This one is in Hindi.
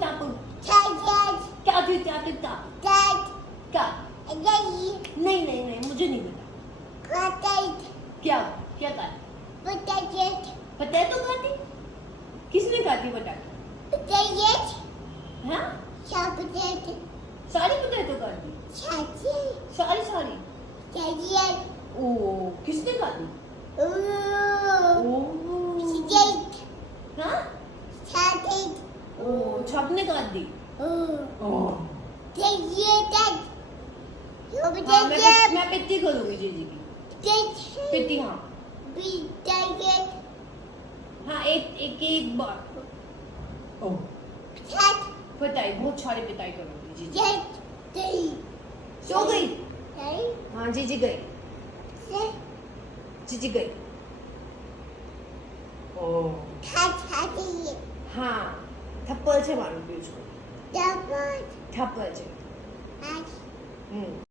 टापू Cat. क्या थी क्या थी क्या Cat. क्या Daddy. नहीं नहीं नहीं मुझे नहीं पता Potato. क्या क्या कहा Potato. पटेटो खाती किसने खाती पटाटो Potato. हाँ Sharp potato. सारी पटेटो खाती Chatty. सारी सारी Daddy. ओ किसने खाती Ooh. ओ Steak. हाँ Chatty. ओ छापने खाती Ooh. ओ Potato. Sharp हाँ potato. मैं पिट्टी करूँगी जीजी की Potato. पिट्टी हाँ Potato. हाँ एक एक बार ओ Cat. पिटाई बहुत सारी पिटाई करूँगी जीजी Daddy. सो गई Daddy. हाँ जीजी गई जीजी गई ओ Cat. Daddy. हाँ थप्पड़ से मारूंगी उसको Double. थप्पड़ से Cat. हम्म